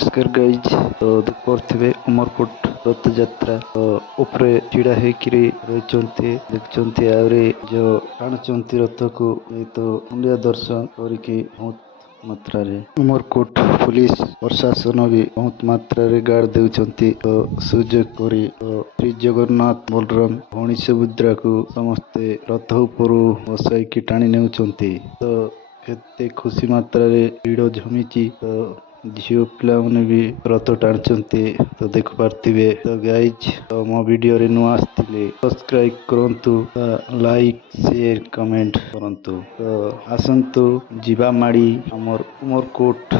नमस्कार गाइज। तो देखते उमरकोट रथ यात्रा तो उपरे छिड़ा होकर देखते आउरे जो टाणुचंती रथ को ये तो मुंडिया दर्शन करके बहुत मात्रा रे उमरकोट पुलिस प्रशासन भी बहुत मात्रा रे गार्ड देउछंती। तो सुजोग करी तो श्री जगन्नाथ बलराम भौणी सुभद्रा को समस्ते रथ उपरू बसाईकी टाणी नेउछंती। तो केते खुशी मात्रा रे भीड़ जमिची। तो झील पिला मैंने भी रथ टाणुचंती तो देख पार्थिबे। तो गाइज तो मो वीडियो रे नुआ आस्थिले सब्सक्राइब करंतु, लाइक शेयर कमेंट करंतु। तो आसंतु जीवा माड़ी हमर उमरकोट।